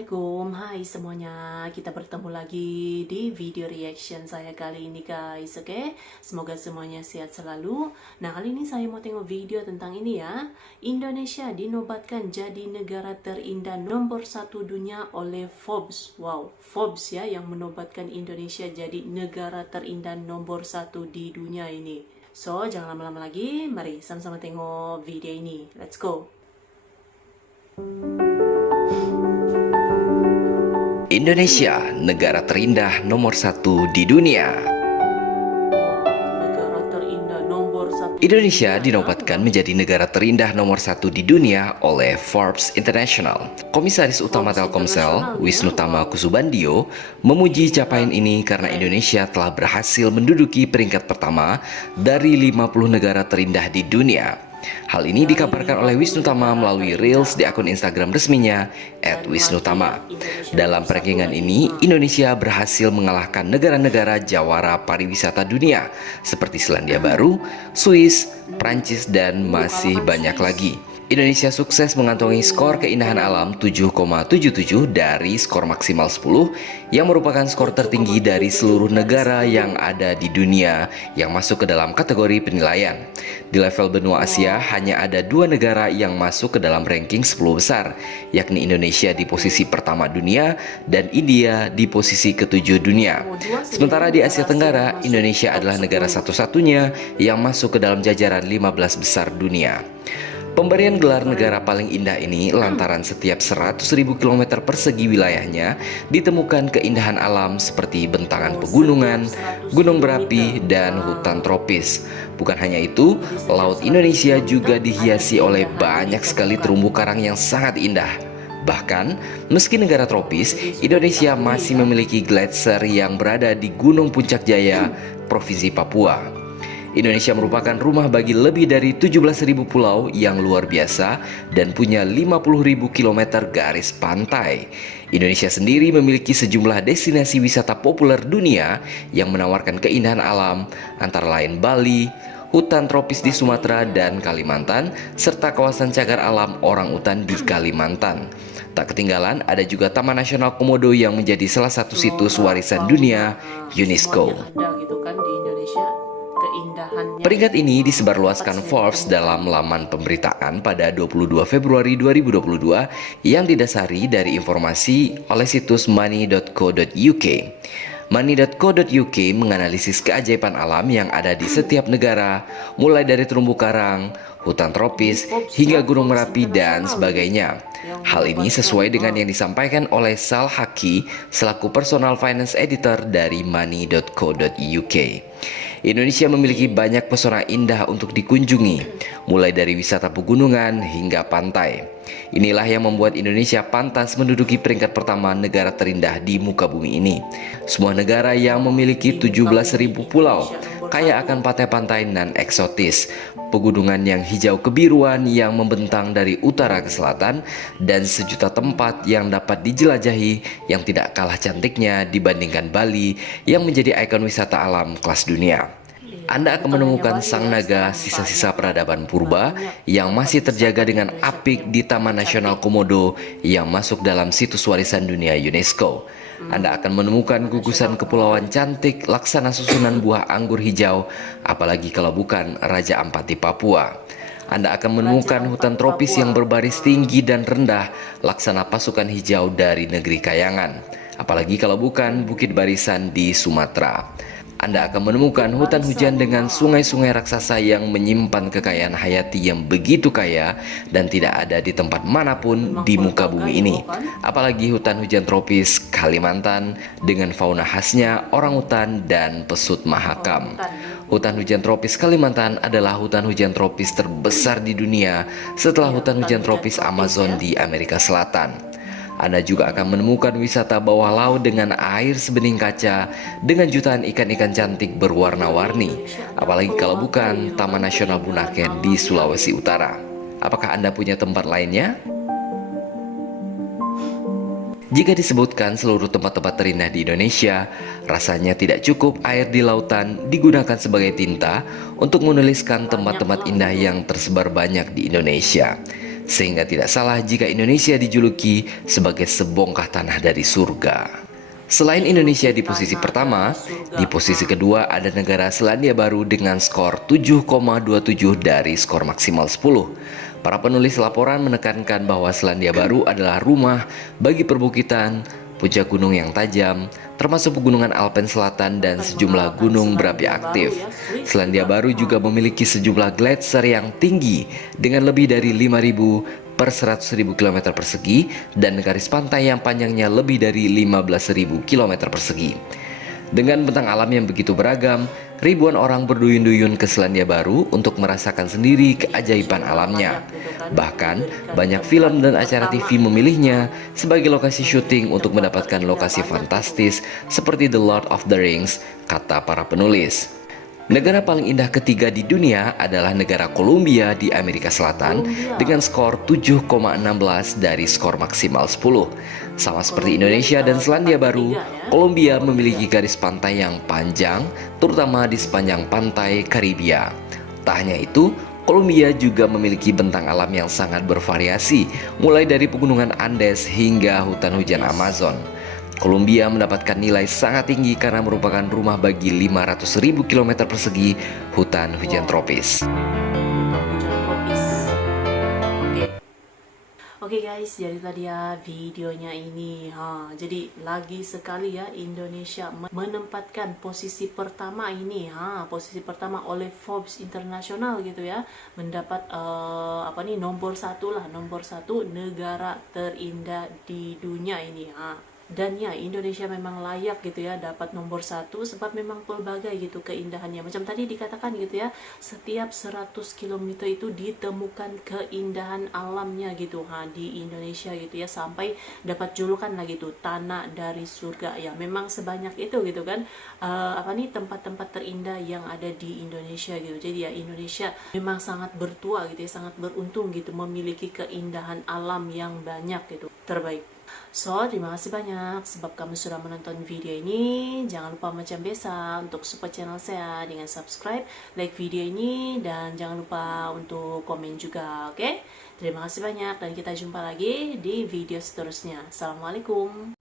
Assalamualaikum, hai semuanya. Kita bertemu lagi di video reaction saya kali ini guys, oke? Semoga semuanya sehat selalu. Nah, kali ini saya mau tengok video tentang ini ya. Indonesia dinobatkan jadi negara terindah nomor 1 dunia oleh Forbes. Wow, Forbes ya yang menobatkan Indonesia jadi negara terindah nomor 1 di dunia ini. So, jangan lama-lama lagi, mari sama-sama tengok video ini. Let's go. Indonesia, negara terindah nomor 1 di dunia. Negara terindah nomor 1 Indonesia dinobatkan menjadi negara terindah nomor 1 di dunia oleh Forbes International. Komisaris Utama Telkomsel, Wisnu Tama Kusubandio, memuji capaian ini karena Indonesia telah berhasil menduduki peringkat pertama dari 50 negara terindah di dunia. Hal ini dikabarkan oleh Wisnu Tama melalui Reels di akun Instagram resminya @wisnutama. Dalam rankingan ini, Indonesia berhasil mengalahkan negara-negara jawara pariwisata dunia seperti Selandia Baru, Swiss, Prancis, dan masih banyak lagi. Indonesia sukses mengantongi skor keindahan alam 7,77 dari skor maksimal 10 yang merupakan skor tertinggi dari seluruh negara yang ada di dunia yang masuk ke dalam kategori penilaian. Di level benua Asia hanya ada 2 negara yang masuk ke dalam ranking 10 besar, yakni Indonesia di posisi pertama dunia dan India di posisi ke-7 dunia. Sementara di Asia Tenggara, Indonesia adalah negara satu-satunya yang masuk ke dalam jajaran 15 besar dunia. Pemberian gelar negara paling indah ini lantaran setiap 100.000 km persegi wilayahnya ditemukan keindahan alam seperti bentangan pegunungan, gunung berapi, dan hutan tropis. Bukan hanya itu, laut Indonesia juga dihiasi oleh banyak sekali terumbu karang yang sangat indah. Bahkan, meski negara tropis, Indonesia masih memiliki gletser yang berada di Gunung Puncak Jaya, Provinsi Papua. Indonesia merupakan rumah bagi lebih dari 17.000 pulau yang luar biasa dan punya 50.000 km garis pantai. Indonesia sendiri memiliki sejumlah destinasi wisata populer dunia yang menawarkan keindahan alam, antara lain Bali, hutan tropis di Sumatera dan Kalimantan, serta kawasan cagar alam orangutan di Kalimantan. Tak ketinggalan, ada juga Taman Nasional Komodo yang menjadi salah satu situs warisan dunia UNESCO. Peringkat ini disebarluaskan Forbes dalam laman pemberitaan pada 22 Februari 2022 yang didasari dari informasi oleh situs money.co.uk. Money.co.uk menganalisis keajaiban alam yang ada di setiap negara, mulai dari terumbu karang, hutan tropis, hingga gunung Merapi dan sebagainya. Hal ini sesuai dengan yang disampaikan oleh Sal Haki selaku personal finance editor dari money.co.uk. Indonesia memiliki banyak pesona indah untuk dikunjungi, mulai dari wisata pegunungan hingga pantai. Inilah yang membuat Indonesia pantas menduduki peringkat pertama negara terindah di muka bumi ini. Sebuah negara yang memiliki 17.000 pulau, kaya akan pantai-pantai nan eksotis, pegunungan yang hijau kebiruan yang membentang dari utara ke selatan, dan sejuta tempat yang dapat dijelajahi yang tidak kalah cantiknya dibandingkan Bali yang menjadi ikon wisata alam kelas dunia. Anda akan menemukan sang naga, sisa-sisa peradaban purba yang masih terjaga dengan apik di Taman Nasional Komodo yang masuk dalam situs warisan dunia UNESCO. Anda akan menemukan gugusan kepulauan cantik laksana susunan buah anggur hijau, apalagi kalau bukan Raja Ampat di Papua. Anda akan menemukan hutan tropis yang berbaris tinggi dan rendah laksana pasukan hijau dari negeri Kayangan, apalagi kalau bukan Bukit Barisan di Sumatera. Anda akan menemukan hutan hujan dengan sungai-sungai raksasa yang menyimpan kekayaan hayati yang begitu kaya dan tidak ada di tempat manapun di muka bumi ini. Apalagi hutan hujan tropis Kalimantan dengan fauna khasnya orangutan dan pesut mahakam. Hutan hujan tropis Kalimantan adalah hutan hujan tropis terbesar di dunia setelah hutan hujan tropis Amazon di Amerika Selatan. Anda juga akan menemukan wisata bawah laut dengan air sebening kaca dengan jutaan ikan-ikan cantik berwarna-warni, apalagi kalau bukan Taman Nasional Bunaken di Sulawesi Utara. Apakah Anda punya tempat lainnya? Jika disebutkan seluruh tempat-tempat terindah di Indonesia, rasanya tidak cukup air di lautan digunakan sebagai tinta untuk menuliskan tempat-tempat indah yang tersebar banyak di Indonesia. sehingga tidak salah jika Indonesia dijuluki sebagai sebongkah tanah dari surga. Selain Indonesia di posisi pertama, di posisi kedua ada negara Selandia Baru dengan skor 7,27 dari skor maksimal 10. Para penulis laporan menekankan bahwa Selandia Baru adalah rumah bagi perbukitan, puncak gunung yang tajam, termasuk pegunungan Alpen Selatan dan sejumlah gunung berapi aktif. Selandia Baru juga memiliki sejumlah gletser yang tinggi dengan lebih dari 5.000 per 100.000 km persegi dan garis pantai yang panjangnya lebih dari 15.000 km persegi. Dengan bentang alam yang begitu beragam, ribuan orang berduyun-duyun ke Selandia Baru untuk merasakan sendiri keajaiban alamnya. Bahkan, banyak film dan acara TV memilihnya sebagai lokasi syuting untuk mendapatkan lokasi fantastis seperti The Lord of the Rings, kata para penulis. Negara paling indah ketiga di dunia adalah negara Kolombia di Amerika Selatan dengan skor 7,16 dari skor maksimal 10. Sama seperti Indonesia dan Selandia Baru, Kolombia memiliki garis pantai yang panjang, terutama di sepanjang pantai Karibia. Tak hanya itu, Kolombia juga memiliki bentang alam yang sangat bervariasi, mulai dari pegunungan Andes hingga hutan hujan Amazon. Kolombia mendapatkan nilai sangat tinggi karena merupakan rumah bagi 500.000 km persegi hutan hujan tropis. Oke guys, jadi tadi ya videonya ini. Jadi lagi sekali ya Indonesia menempatkan posisi pertama ini. Posisi pertama oleh Forbes International gitu ya. Mendapat nomor satu lah, nomor satu negara terindah di dunia ini. Dan ya Indonesia memang layak gitu ya dapat nomor satu sebab memang pelbagai gitu keindahannya. Macam tadi dikatakan gitu ya, setiap 100 km itu ditemukan keindahan alamnya gitu di Indonesia gitu ya, sampai dapat julukan lah gitu tanah dari surga. Ya memang sebanyak itu gitu kan tempat-tempat terindah yang ada di Indonesia gitu. Jadi ya Indonesia memang sangat bertuah gitu ya, sangat beruntung gitu memiliki keindahan alam yang banyak gitu, terbaik. So, terima kasih banyak sebab kamu sudah menonton video ini. Jangan lupa macam biasa untuk support channel saya dengan subscribe, like video ini, dan jangan lupa untuk komen juga, oke? Terima kasih banyak dan kita jumpa lagi di video seterusnya. Assalamualaikum.